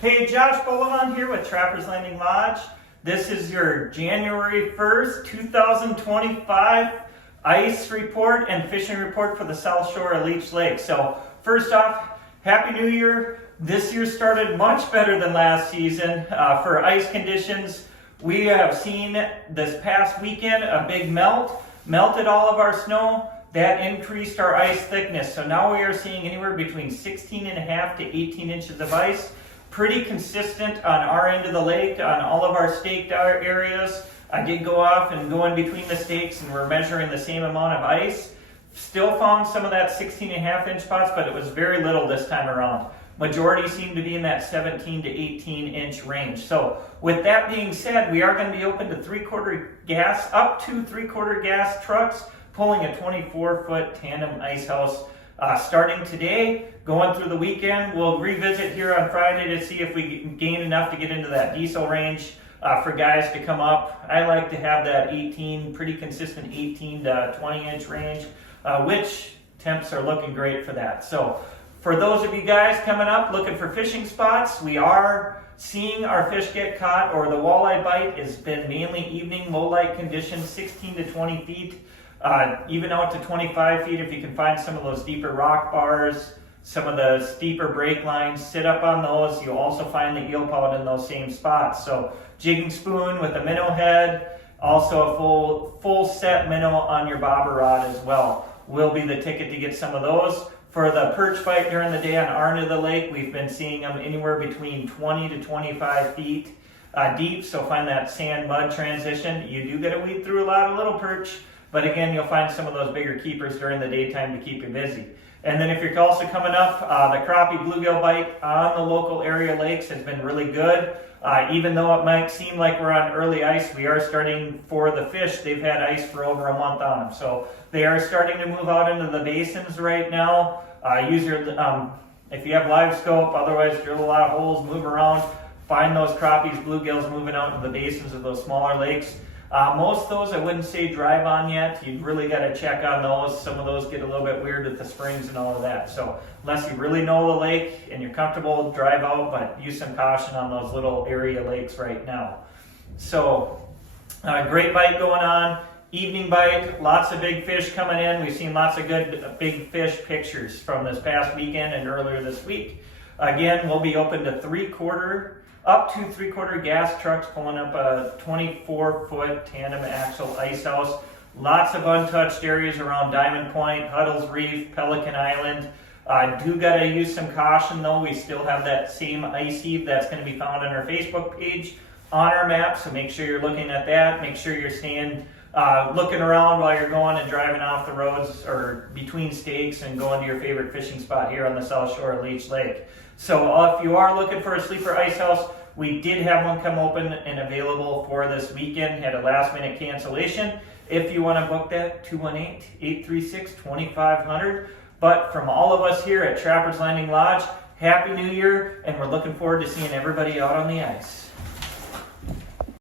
Hey, Josh Bolivan here with Trappers Landing Lodge. This is your January 1st, 2025 ice report and fishing report for the south shore of Leech Lake. So first off, Happy New Year. This year started much better than last season. For ice conditions, we have seen this past weekend a big melted all of our snow. That increased our ice thickness. So now we are seeing anywhere between 16.5 to 18 inches of ice. Pretty consistent on our end of the lake, on all of our staked areas. I did go off and go in between the stakes and we're measuring the same amount of ice. Still found some of that 16.5 inch spots, but it was very little this time around. Majority seemed to be in that 17 to 18 inch range. So with that being said, we are going to be open to up to 3/4 gas trucks pulling a 24-foot tandem ice house. Starting today, going through the weekend, we'll revisit here on Friday to see if we can gain enough to get into that diesel range for guys to come up. I like to have that pretty consistent 18 to 20 inch range, which temps are looking great for that. So for those of you guys coming up looking for fishing spots, we are seeing our fish get caught, or the walleye bite has been mainly evening, low light conditions, 16 to 20 feet. Even out to 25 feet if you can find some of those deeper rock bars, some of the steeper break lines, sit up on those. You'll also find the eel pout in those same spots. So jigging spoon with a minnow head, also a full set minnow on your bobber rod as well will be the ticket to get some of those. For the perch bite during the day on our end of the lake, we've been seeing them anywhere between 20 to 25 feet deep. So find that sand mud transition. You do get to weed through a lot of little perch. But again, you'll find some of those bigger keepers during the daytime to keep you busy. And then if you're also coming up, the crappie bluegill bite on the local area lakes has been really good. Even though it might seem like we're on early ice, we are starting for the fish. They've had ice for over a month on them. So they are starting to move out into the basins right now. Use your, if you have live scope, otherwise drill a lot of holes, move around, find those crappies, bluegills moving out into the basins of those smaller lakes. Most of those I wouldn't say drive on yet. You've really got to check on those. Some of those get a little bit weird with the springs and all of that. So unless you really know the lake and you're comfortable, drive out, but use some caution on those little area lakes right now. So great bite going on. Evening bite, lots of big fish coming in. We've seen lots of good big fish pictures from this past weekend and earlier this week. Again, we'll be open to up to 3/4 gas trucks pulling up a 24-foot tandem axle ice house. Lots of untouched areas around Diamond Point, Huddles Reef, Pelican Island. Do got to use some caution though. We still have that same ice heave that's going to be found on our Facebook page on our map, so make sure you're looking at that. Make sure you're staying, looking around while you're going and driving off the roads or between stakes and going to your favorite fishing spot here on the south shore of Leech Lake. So if you are looking for a sleeper ice house, we did have one come open and available for this weekend. Had a last minute cancellation. If you want to book that, 218-836-2500. But from all of us here at Trappers Landing Lodge, Happy New Year, and we're looking forward to seeing everybody out on the ice.